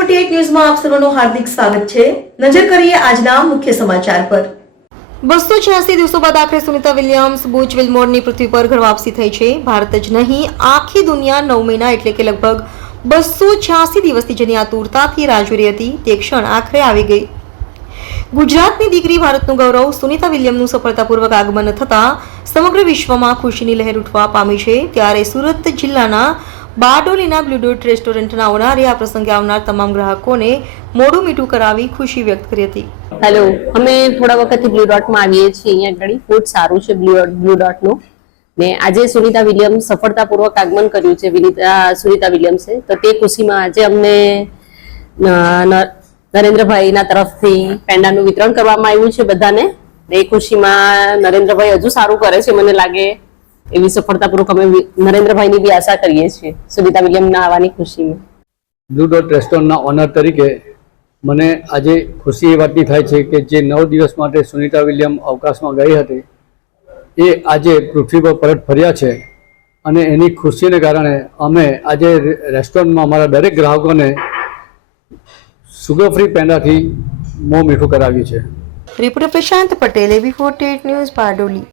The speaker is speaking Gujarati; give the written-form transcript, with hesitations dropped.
B48 ન્યૂઝમાં આપ સર્વનું હાર્દિક સ્વાગત છે। નજર કરીએ આજના મુખ્ય સમાચાર પર। 286 દિવસો બાદ આખરે સુનિતા વિલિયમ્સ બુચ વિલમોરની પૃથ્વી પર ઘર વાપસી થઈ છે। ભારત જ નહીં, આખી દુનિયા 9 મહિના એટલે કે લગભગ 286 દિવસથી જેની આતુરતાથી રાહ જોઈ રહી હતી તે ક્ષણ આખરે આવી ગઈ। ગુજરાતની દીકરી, ભારતનું ગૌરવ સુનિતા વિલિયમનું સફળતાપૂર્વક આગમન થતાં સમગ્ર વિશ્વમાં ખુશીની લહેર ઉઠવા પામી છે। ત્યારે સુરત જિલ્લાના બારડોલીના બ્લુ ડોટ રેસ્ટોરન્ટના ઓનરે આ પ્રસંગે આવનાર તમામ ગ્રાહકોને મોઢું મીઠું કરાવી ખુશી વ્યક્ત કરી હતી। હેલો, અમે થોડા વખતથી બ્લુ ડોટમાં આવીએ છીએ। અહીંયા આગળ ફૂડ સારું છે બ્લુ ડોટનું ને આજે સુનિતા વિલિયમ્સ સફળતાપૂર્વક આગમન કર્યું છે સુનિતા વિલિયમ્સે, તો તે ખુશીમાં આજે અમને નરેન્દ્રભાઈના તરફથી પેંડાનું વિતરણ કરવામાં આવ્યું છે બધાને। એ ખુશીમાં નરેન્દ્રભાઈ હજુ સારું કરે છે મને લાગે એવી સફળતાપૂર્વક અમે નરેન્દ્રભાઈની બી આશા કરીએ છીએ સુનિતા વિલિયમના આવવાની ખુશીમાં। બ્લુ ડોટ રેસ્ટોરન્ટના ઓનર તરીકે મને આજે ખુશી એ વાતની થાય છે કે જે 9 દિવસ માટે સુનિતા વિલિયમ અવકાશમાં ગઈ હતી એ આજે પૃથ્વી પર પરત ફર્યા છે અને એની ખુશીને કારણે અમે આજે રેસ્ટોરન્ટમાં અમારા દરેક ગ્રાહકોને સુગર ફ્રી પેંડાથી મોં મીઠું કરાવ્યું છે। રિપોર્ટર પ્રશાંત પટેલ, B48 ન્યૂઝ, બારડોલી।